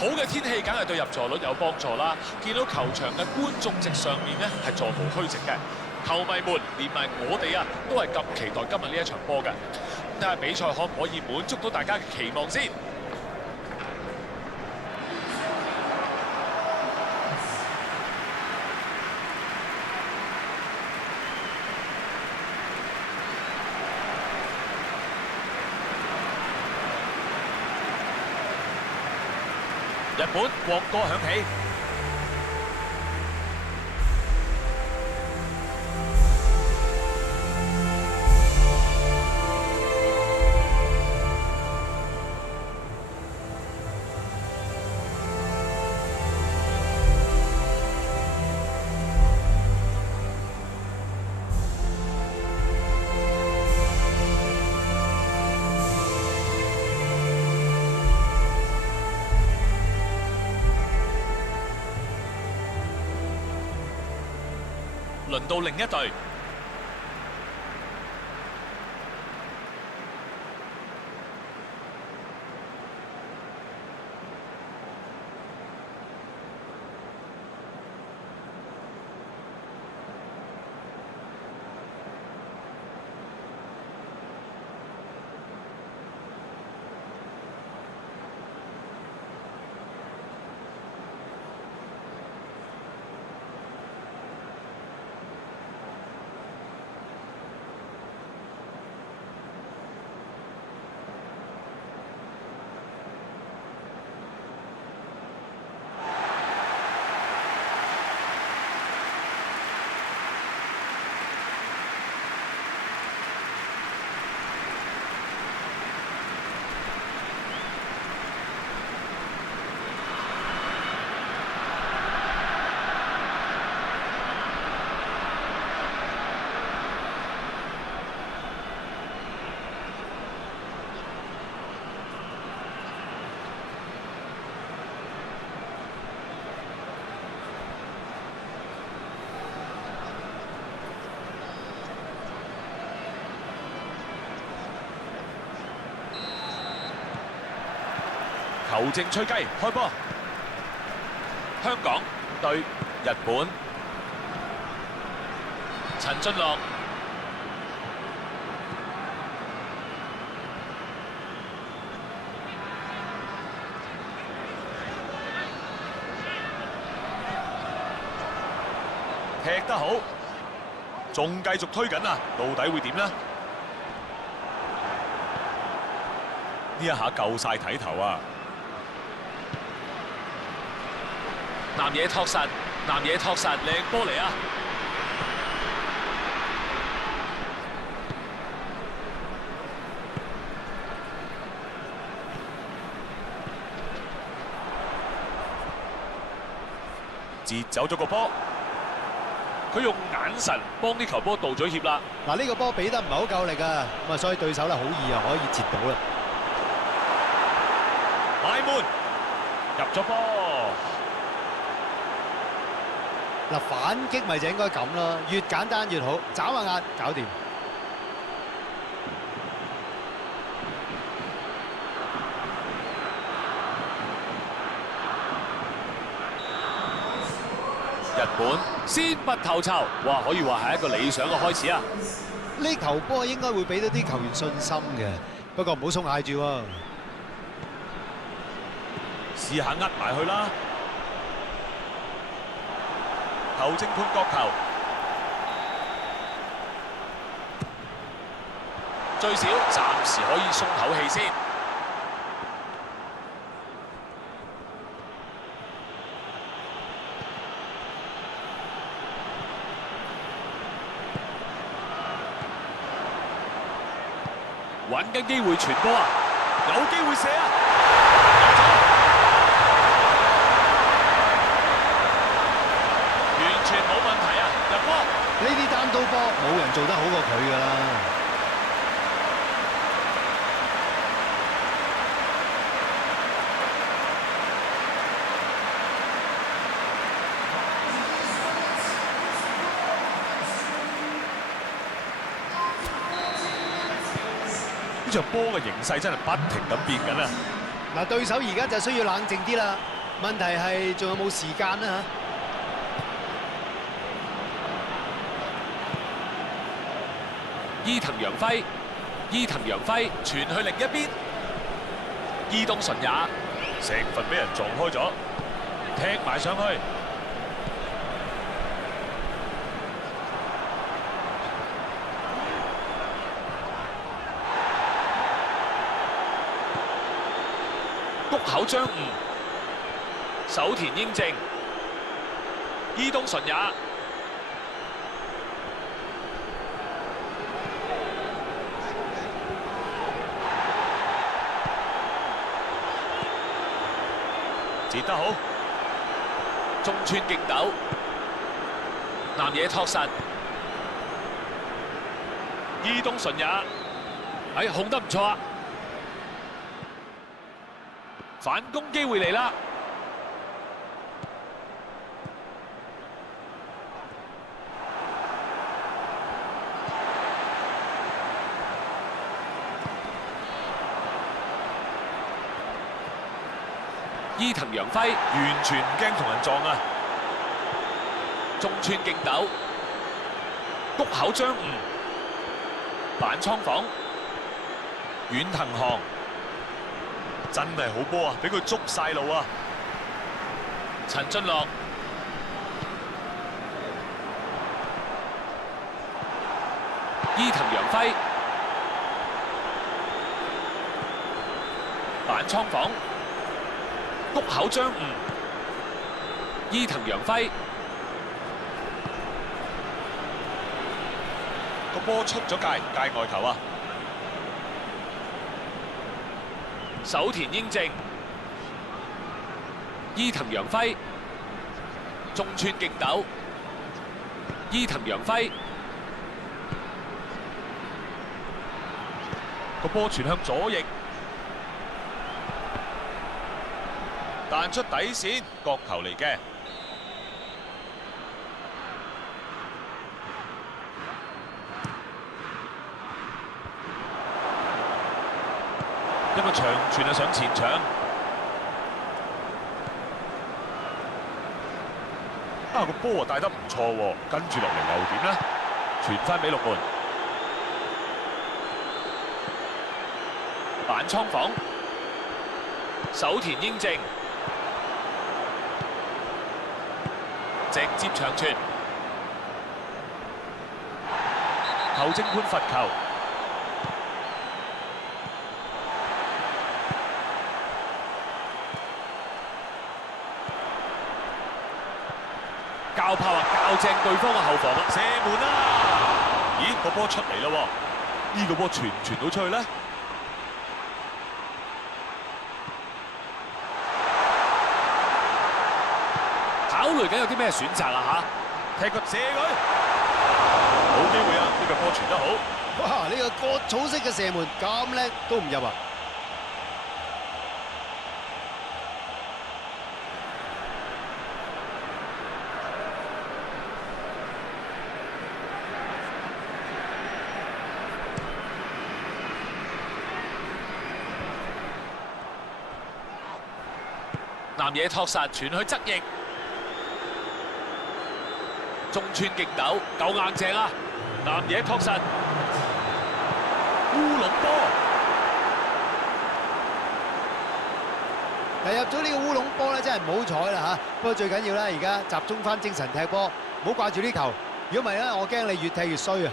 好嘅天氣梗係對入座率有幫助啦。見到球場嘅觀眾席上面咧係座無虛席嘅，球迷們連埋我哋啊都係咁期待今日呢一場波嘅。睇下比賽可唔可以滿足到大家嘅期望先。日本國歌響起。輪到另一隊。球證吹雞，開波。香港對日本，陳俊樂。踢得好，仲繼續推緊啊！到底會點呢？呢一下夠晒睇頭啊！南野拓實，靚波嚟啊！截走咗個波，佢用眼神幫啲球波道咗歉啦。嗱，呢個波俾得唔係好夠力啊，咁啊，所以對手咧好易啊可以截到啦。埋門入咗波。嗱，反擊咪就應該咁咯，越簡單越好，眨下眼搞掂。日本先拔頭籌，哇！可以話係一個理想嘅開始啊！呢球波應該會俾到啲球員信心嘅，不過唔好鬆懈住喎。試下呃埋去啦！球證判角球，最少暫時可以鬆口氣先。揾緊機會傳波啊！有機會射啊！完全冇問題啊！入波！呢啲單刀波冇人做得好過佢㗎啦。呢場波嘅形勢真係不停咁變緊啊！嗱，對手而家就需要冷靜啲啦。問題係仲有冇時間呢？伊藤洋輝，伊藤洋輝傳去另一邊，伊東純也成份俾人撞開咗，踢埋上去。谷口張吾、手田英正、伊東純也。截得好，中村敬斗、南野拓實、伊東純也，控得唔錯啊！反攻機會嚟啦！伊藤洋輝完全唔驚同人撞啊！中村敬斗、谷口張吾、板倉房、遠藤航，真係好波啊！俾佢捉晒路啊！陳俊樂、伊藤洋輝、板倉房。谷口張吾、伊藤洋輝，個波出咗界外球啊！手田英正、伊藤洋輝、中村敬斗、伊藤洋輝，個波傳向左翼。彈出底線，角球嚟嘅。一個長傳啊上前場，個波啊帶得唔錯喎，跟住落嚟又點呢？傳翻俾龍門，板倉房，手田英正。直接長傳，球證判罰球，教炮啊，教正對方嘅後防啊，射門啦！咦，個波出嚟啦喎，呢個波傳唔傳到出去咧？考慮緊有啲咩選擇啊嚇？踢個射佢，冇機會啊！呢個波傳得好。哇！呢個割草式嘅射門咁叻都唔入啊！南野拓實傳去側翼。中村敬斗夠硬淨啊！南野拓實烏龍波，入咗呢個烏龍波咧，真係唔好彩啦嚇！不過最緊要咧，而家集中翻精神踢波，唔好掛住呢球。如果唔係咧，我驚你越踢越衰啊！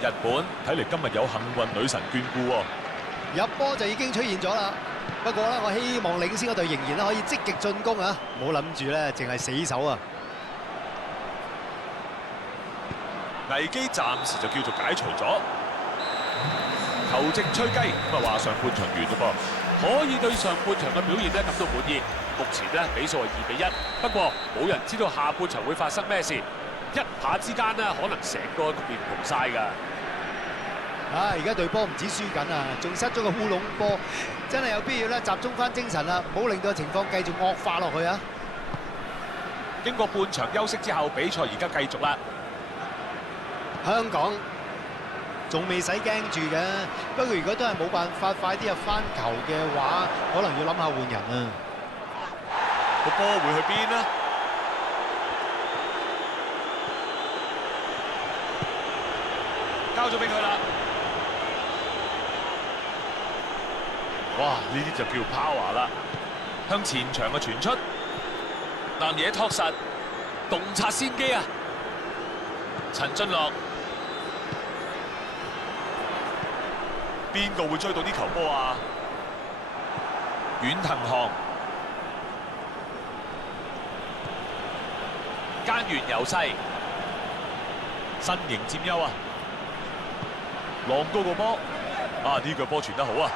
日本睇嚟今日有幸運女神眷顧喎。入波就已經出現咗啦。不過咧，我希望領先嗰隊仍然咧可以積極進攻啊！唔好諗住咧，淨係死守啊！危機暫時就叫做解除咗。球證吹雞，咁啊話上半場完嘞噃，可以對上半場嘅表現咧感到滿意。目前咧比數係2-1，不過冇人知道下半場會發生咩事。一下之間咧，可能成個局面唔同晒㗎。而家隊波唔止輸緊啊，仲失咗個烏龍波，真係有必要咧集中翻精神啦，唔好令到情況繼續惡化落去啊！經過半場休息之後，比賽而家繼續啦。香港仲未使驚住嘅，不過如果都係冇辦法快啲入翻球嘅話，可能要諗下換人啊。個波會去邊呢？交咗俾佢啦。哇！呢啲就叫 power 啦，向前場嘅傳出，南野托實，洞察先機啊！陳俊樂，邊個會追到啲球波啊？遠藤航，間源由勢，身形佔優啊！浪高個波，啊呢個波傳得好啊！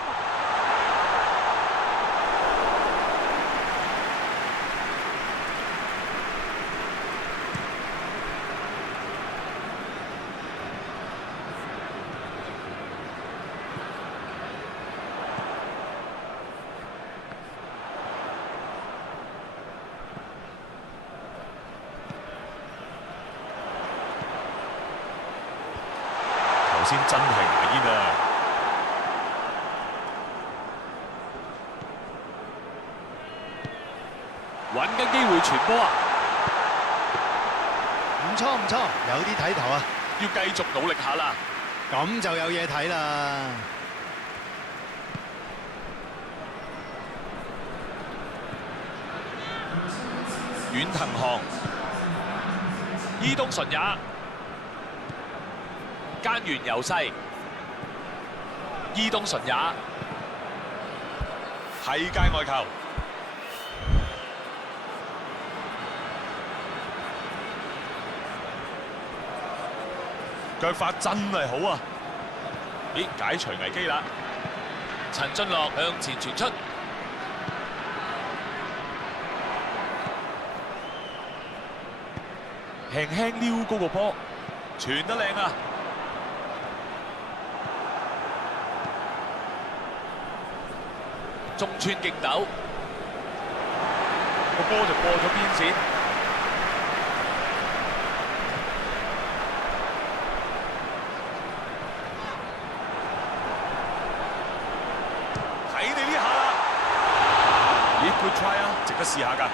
先真係牙煙啊！揾緊機會傳波啊！唔錯唔錯，有啲睇頭啊！要繼續努力下啦！咁就有嘢睇啦！遠藤航、伊東純也。間源由勢，伊東純也係界外球，腳法真係好啊！咦，解除危機啦！陳俊樂向前傳出，輕輕撩高個波，傳得靚啊！中穿勁鬥，個波就過咗邊線。睇你呢下啦，咦 ，good try 啊，值得試下㗎。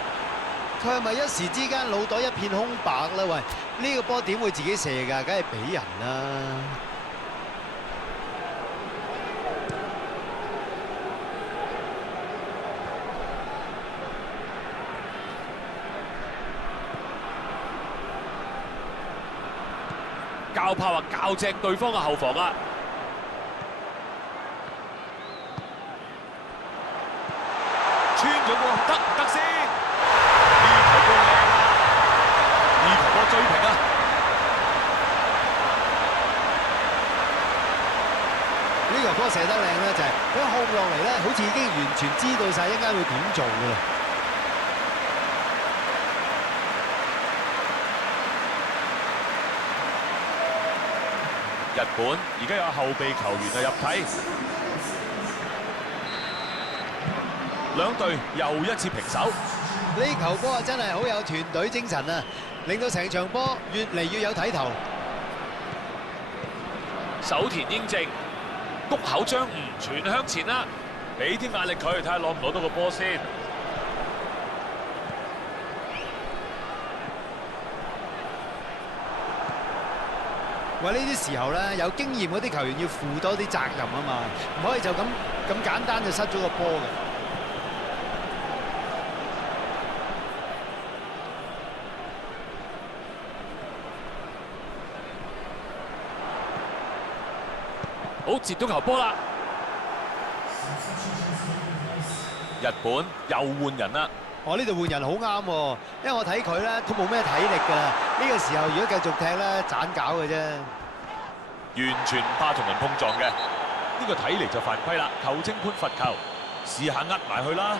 佢係咪一時之間腦袋一片空白啦？喂，呢個波點會自己射㗎？梗係俾人啦！教炮啊，教正對方嘅後防啦！穿咗個得唔得先？呢球波靚啊！呢球波追平啊！呢球波射得靚咧，就係佢控落嚟咧，好似已經完全知道晒一陣間會點做㗎啦。日本而家有後備球員啊入替，兩隊又一次平手。呢球波啊真係好有團隊精神啊，令到成場波越嚟越有睇頭。手田英正谷口張吳傳向前啦，俾啲壓力佢，睇下攞唔攞到個波先。喂，呢啲時候咧，有經驗嗰啲球員要負多啲責任啊嘛，唔可以就咁簡單就失咗個波嘅。好，接到球波啦！日本又換人啦。我呢度換人好啱喎，因為我睇佢咧都冇咩體力㗎。呢個時候如果繼續踢咧，盞搞嘅啫。完全唔怕同人碰撞嘅，呢個睇嚟就犯規啦！球證判罰球，試下呃埋去啦。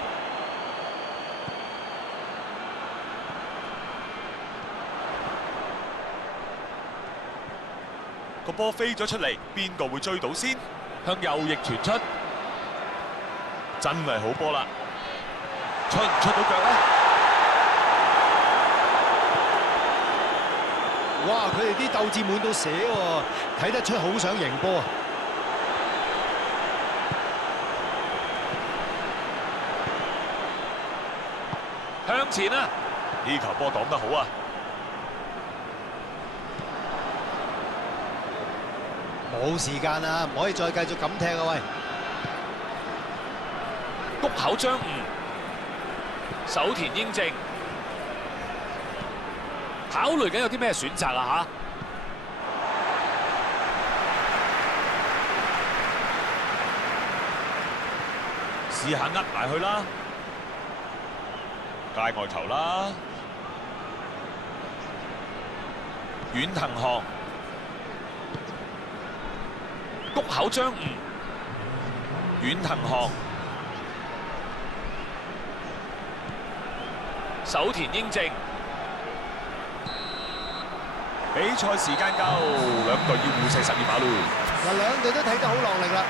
個波飛咗出嚟，邊個會追到先？向右翼傳出，真係好波啦！出唔出到腳咧？哇！佢哋啲鬥志滿到瀉喎，睇得出好想贏波啊！向前啊！呢球波擋得好啊！冇時間啊，唔可以再繼續咁踢啊！喂，谷口張吳、手田英正考慮緊有啲咩選擇啊？試下呃埋去啦，界外球啦，遠藤航、谷口張吳、遠藤航、手田英正。比賽時間夠，兩隊要互射12碼咯。嗱，兩隊都睇得好落力啦，